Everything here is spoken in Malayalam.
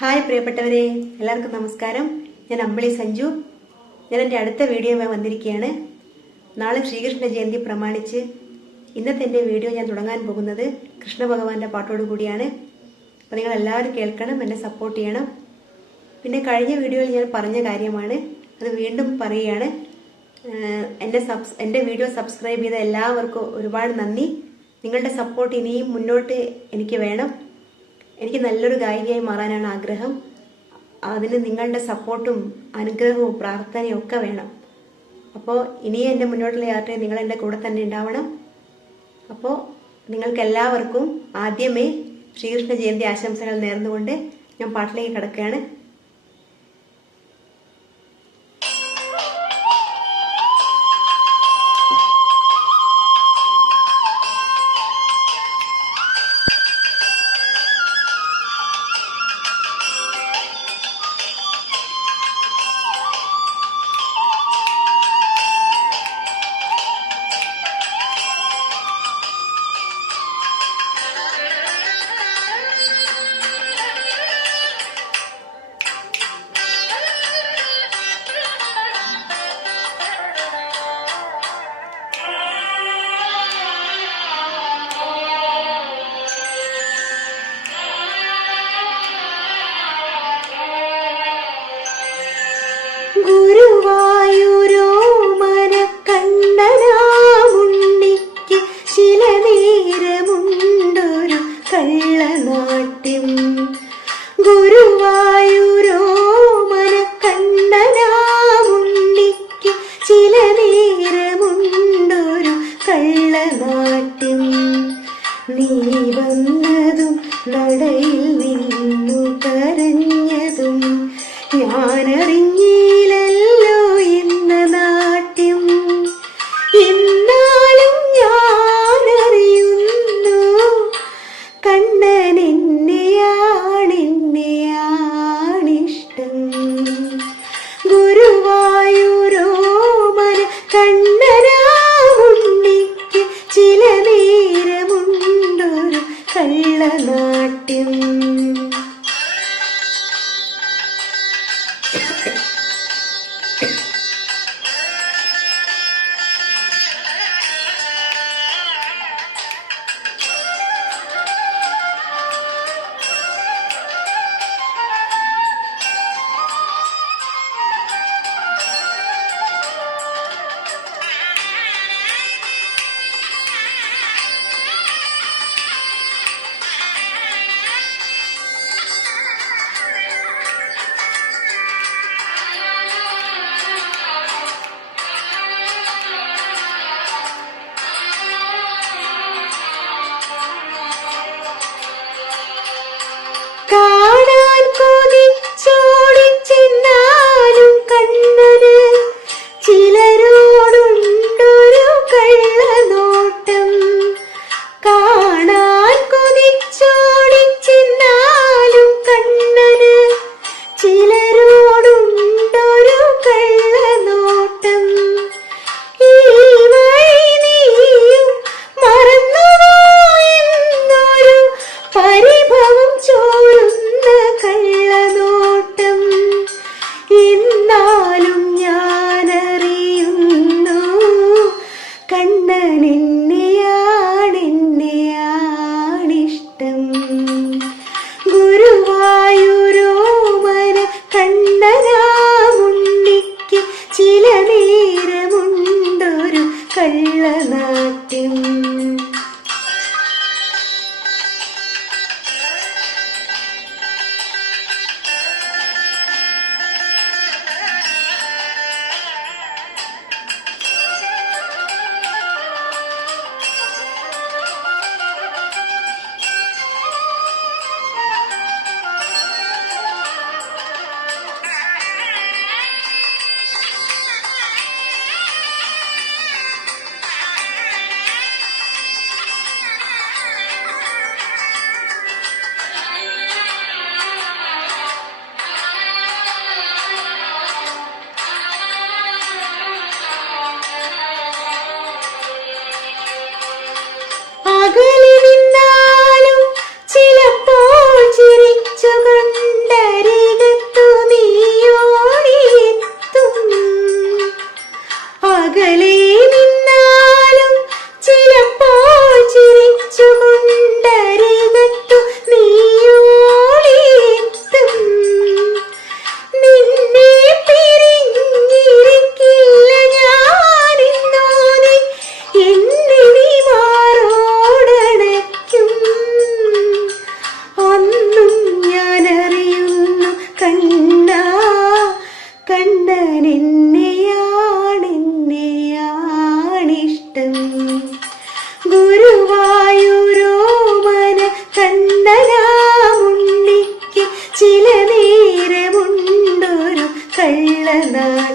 ഹായ് പ്രിയപ്പെട്ടവരെ എല്ലാവർക്കും നമസ്കാരം. ഞാൻ അമ്പിളി സഞ്ജു. ഞാൻ എന്റെ അടുത്ത വീഡിയോയുമായി വന്നിരിക്കുകയാണ്. നാളെ ശ്രീകൃഷ്ണ ജയന്തി പ്രമാണിച്ച് ഇന്നത്തെ എന്റെ വീഡിയോ ഞാൻ തുടങ്ങാൻ പോകുന്നത് കൃഷ്ണ ഭഗവാന്റെ പാട്ടോട് കൂടിയാണ്. അപ്പോൾ നിങ്ങൾ എല്ലാവരും കേൾക്കണം എന്നെ സപ്പോർട്ട് ചെയ്യണം. പിന്നെ കഴിഞ്ഞ വീഡിയോയിൽ ഞാൻ പറഞ്ഞ കാര്യമാണ് അത് വീണ്ടും പറയുകയാണ്. എന്റെ സബ്സ് എന്റെ വീഡിയോ സബ്സ്ക്രൈബ് ചെയ്ത എല്ലാവർക്കും ഒരുപാട് നന്ദി. നിങ്ങളുടെ സപ്പോർട്ട് ഇനിയും മുന്നോട്ട് എനിക്ക് വേണം. എനിക്ക് നല്ലൊരു ഗായികയായി മാറാനാണ് ആഗ്രഹം. അതിന് നിങ്ങളുടെ സപ്പോർട്ടും അനുഗ്രഹവും പ്രാർത്ഥനയും ഒക്കെ വേണം. അപ്പോൾ ഇനിയും എന്റെ മുന്നോട്ടുള്ള യാത്രയിൽ നിങ്ങൾ എന്റെ കൂടെ തന്നെ ഉണ്ടാവണം. അപ്പോൾ നിങ്ങൾക്കെല്ലാവർക്കും ആദ്യമേ ശ്രീകൃഷ്ണ ജയന്തി ആശംസകൾ നേർന്നുകൊണ്ട് ഞാൻ പാട്ടിലേക്ക് കിടക്കുകയാണ്. കള്ളനാട്യം നിന്നെയാണെന്നെയാണിഷ്ടം. ഗുരുവായൂരോ മന കണ്ടരാമുണ്ണിക്ക് ചില നേരമുണ്ടൊരു കള്ളനാട്യം. na